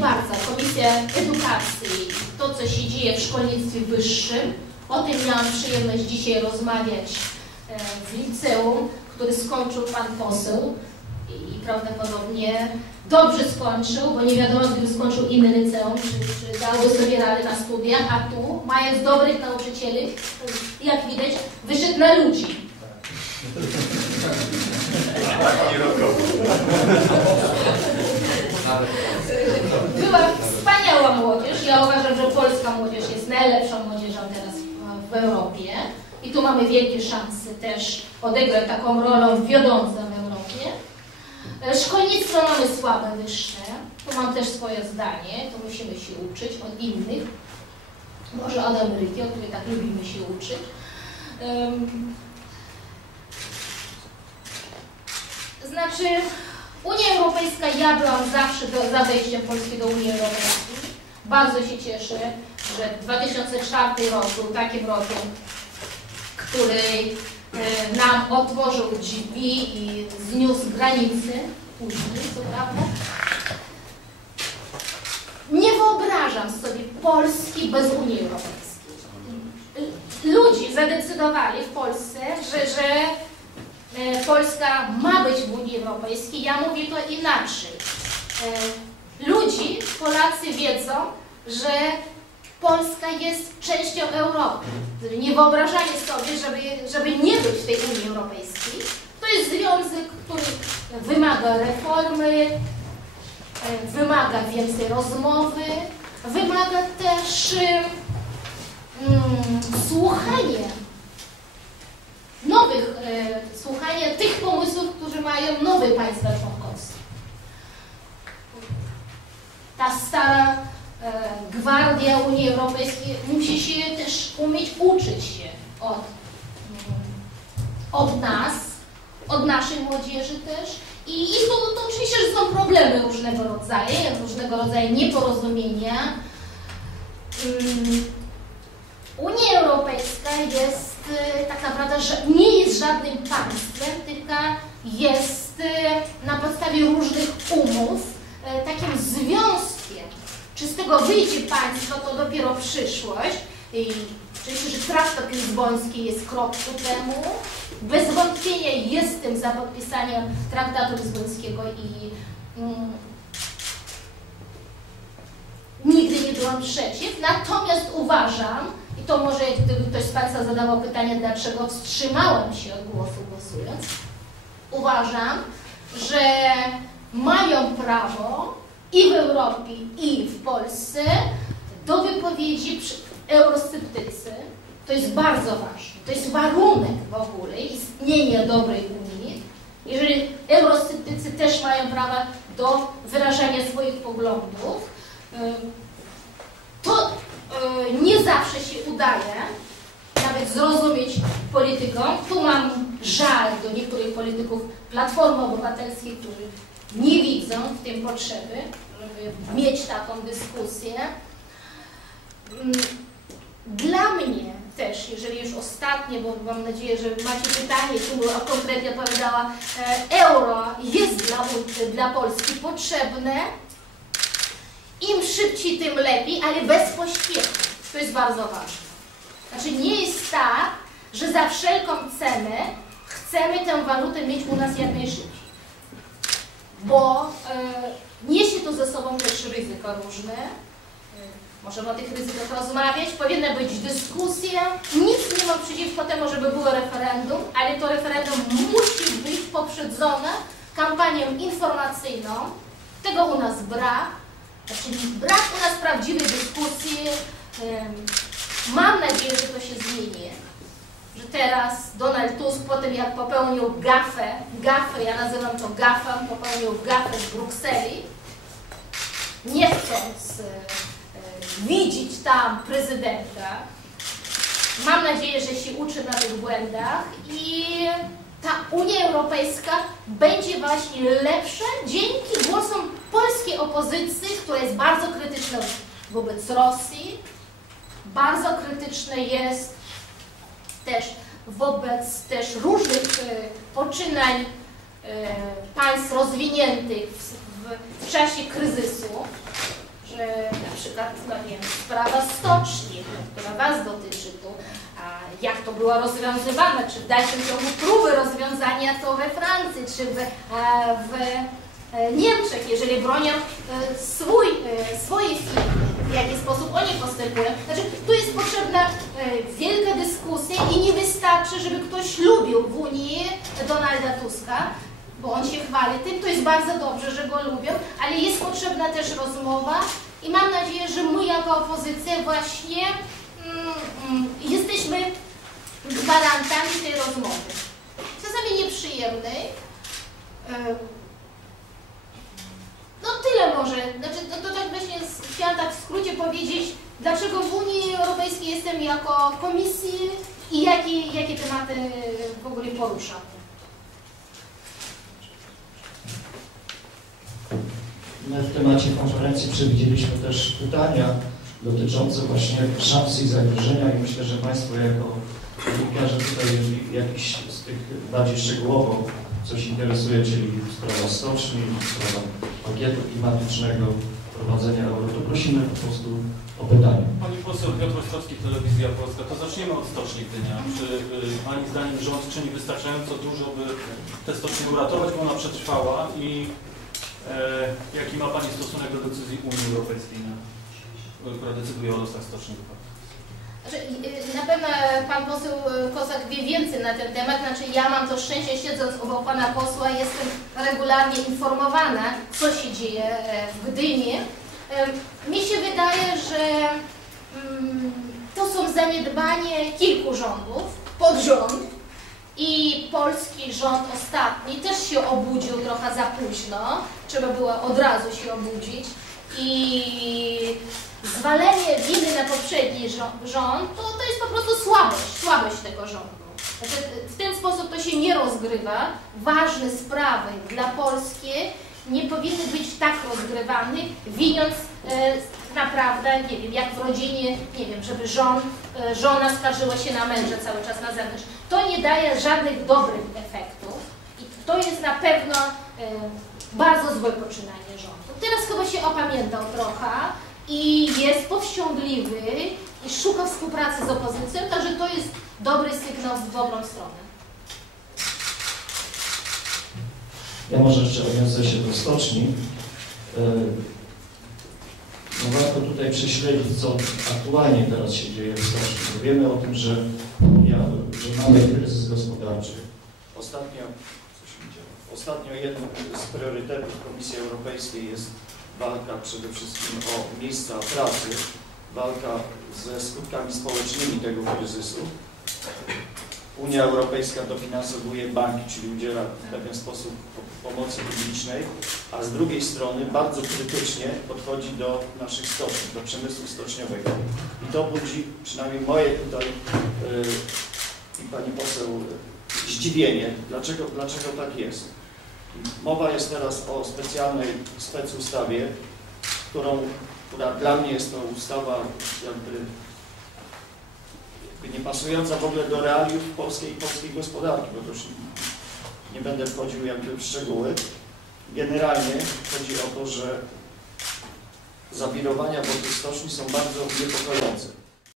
bardzo Komisja Edukacji, to co się dzieje w szkolnictwie wyższym. O tym miałam przyjemność dzisiaj rozmawiać e, w liceum, który skończył pan poseł i prawdopodobnie dobrze skończył, bo nie wiadomo, gdyby skończył inny liceum, czy, czy dałby sobie radę na studiach, a tu, mając dobrych nauczycieli, jak widać, wyszedł na ludzi. Była wspaniała młodzież. Ja uważam, że polska młodzież jest najlepszą młodzieżą teraz w Europie. I tu mamy wielkie szanse też odegrać taką rolę wiodącą w Europie. E, szkolnictwo mamy słabe, wyższe. Tu mam też swoje zdanie. To musimy się uczyć od innych. Może od Ameryki, od której tak lubimy się uczyć. Znaczy, Unia Europejska, ja byłam zawsze do, za wejściem Polski do Unii Europejskiej. Bardzo się cieszę, że 2004 rok był takim rokiem, który e, nam otworzył drzwi i zniósł granice później, co prawda. Nie wyobrażam sobie Polski bez Unii Europejskiej. Ludzie zadecydowali w Polsce, że, że Polska ma być w Unii Europejskiej. Ja mówię to inaczej. E, ludzi, Polacy wiedzą, że Polska jest częścią Europy. Nie wyobrażanie sobie, żeby, żeby nie być w tej Unii Europejskiej. To jest związek, który wymaga reformy, e, wymaga więcej rozmowy, wymaga też mm, słuchania nowych, e, słuchania tych pomysłów, którzy mają nowe państwa członkowskie. Ta stara e, gwardia Unii Europejskiej musi się też umieć uczyć się od, od nas, od naszej młodzieży też. I, to, to oczywiście, że są problemy różnego rodzaju, różnego rodzaju nieporozumienia. Um, Unia Europejska jest tak naprawdę, że nie jest żadnym państwem, tylko jest e, na podstawie różnych umów e, takim związkiem. Czy z tego wyjdzie państwo, to dopiero przyszłość. I oczywiście, że traktat lizboński jest krok ku temu. Bez wątpienia jestem za podpisaniem traktatu lizbońskiego i mm, nigdy nie byłam przeciw. Natomiast uważam, i to może gdyby ktoś z Państwa zadawał pytanie, dlaczego wstrzymałem się od głosu głosując, uważam, że mają prawo i w Europie, i w Polsce do wypowiedzi eurosceptycy. To jest bardzo ważne. To jest warunek w ogóle istnienia dobrej Unii. Jeżeli eurosceptycy też mają prawo do wyrażania swoich poglądów, to E, nie zawsze się udaje nawet zrozumieć polityką. Tu mam żal do niektórych polityków Platformy Obywatelskiej, którzy nie widzą w tym potrzeby, żeby mieć taką dyskusję. Mm, dla mnie też, jeżeli już ostatnie, bo mam nadzieję, że macie pytanie, tu konkretnie odpowiadała, e, euro jest dla, dla Polski potrzebne, im szybciej, tym lepiej, ale bez pośpiechu. To jest bardzo ważne. Znaczy nie jest tak, że za wszelką cenę chcemy tę walutę mieć u nas jak najszybciej. Bo y, niesie to ze sobą też ryzyko różne. Y, możemy o tych ryzykach rozmawiać, powinna być dyskusja. Nic nie mam przeciwko temu, żeby było referendum, ale to referendum musi być poprzedzone kampanią informacyjną. Tego u nas brak Czyli brak u nas prawdziwej dyskusji. Mam nadzieję, że to się zmieni. Że teraz Donald Tusk po tym jak popełnił gafę, gafę, ja nazywam to gafę, popełnił gafę w Brukseli, nie chcąc widzieć tam prezydenta, mam nadzieję, że się uczy na tych błędach i ta Unia Europejska będzie właśnie lepsza dzięki głosom polskiej opozycji, która jest bardzo krytyczna wobec Rosji, bardzo krytyczna jest też wobec też różnych e, poczynań e, państw rozwiniętych w, w, czasie kryzysu. że na przykład, no wiem, sprawa stoczni, która Was dotyczy tu, a jak to było rozwiązywane, czy w dalszym ciągu próby rozwiązania to we Francji, czy w, w e, Niemczech, jeżeli bronią swój, e, swoje firmy, w jaki sposób oni postępują. Znaczy, tu jest potrzebna e, wielka dyskusja i nie wystarczy, żeby ktoś lubił w Unii Donalda Tuska, bo on się chwali tym, to jest bardzo dobrze, że go lubią, ale jest potrzebna też rozmowa i mam nadzieję, że my jako opozycja właśnie mm, mm, jesteśmy gwarantami tej rozmowy. Czasami nieprzyjemnej. E, No tyle może, znaczy, no to tak właśnie z- chciałam tak w skrócie powiedzieć, dlaczego w Unii Europejskiej jestem jako komisji i jakie, jakie tematy w ogóle poruszam. My w temacie konferencji przewidzieliśmy też pytania dotyczące właśnie szans i zagrożenia i myślę, że Państwo jako dziennikarze tutaj, jeżeli jakiś z tych bardziej szczegółowo coś interesuje, czyli sprawa stoczni, sprawa pakietu klimatycznego, prowadzenia prosimy po prostu o pytania. Pani poseł Piotr Ostrowski, Telewizja Polska. To zacznijmy od stoczni Gdynia. Czy y, Pani zdaniem rząd czyni wystarczająco dużo, by tę stocznię uratować, bo ona przetrwała i e, jaki ma Pani stosunek do decyzji Unii Europejskiej, która decyduje o losach stoczni? Znaczy, na pewno pan poseł y, Kozak wie więcej na ten temat, znaczy ja mam to szczęście siedząc obok pana posła, jestem regularnie informowana, co się dzieje e, w Gdyni. Mi się wydaje, że mm, to są zaniedbanie kilku rządów, pod rząd i polski rząd ostatni. Też się obudził trochę za późno, trzeba było od razu się obudzić. I zwalenie winy na poprzedni rząd, to, to jest po prostu słabość, słabość tego rządu. Znaczy, w ten sposób to się nie rozgrywa. Ważne sprawy dla Polski nie powinny być tak rozgrywane, winiąc e, naprawdę, nie wiem, jak w rodzinie, nie wiem, żeby żon, e, żona skarżyła się na męża cały czas na zewnątrz. To nie daje żadnych dobrych efektów i to jest na pewno e, bardzo złe poczynanie rządu. Teraz chyba się opamiętał trochę i jest powściągliwy i szuka współpracy z opozycją, także to jest dobry sygnał w dobrą stronę. Ja może jeszcze odniosę się do stoczni. E, No warto tutaj prześledzić, co aktualnie teraz się dzieje w stoczni. Bo Wiemy o tym, że, ja, że mamy kryzys gospodarczy. Ostatnio, co się dzieje? Ostatnio jednym z priorytetów Komisji Europejskiej jest walka przede wszystkim o miejsca pracy, walka ze skutkami społecznymi tego kryzysu. Unia Europejska dofinansowuje banki, czyli udziela w pewien sposób po- pomocy publicznej, a z drugiej strony bardzo krytycznie podchodzi do naszych stoczni, do przemysłu stoczniowego. I to budzi przynajmniej moje tutaj yy, i pani poseł zdziwienie, dlaczego, dlaczego tak jest. Mowa jest teraz o specjalnej specustawie, którą, która dla mnie jest to ustawa jakby nie pasująca w ogóle do realiów polskiej polskiej gospodarki, bo już nie będę wchodził jakby w szczegóły. Generalnie chodzi o to, że zawirowania wokół stoczni są bardzo niepokojące.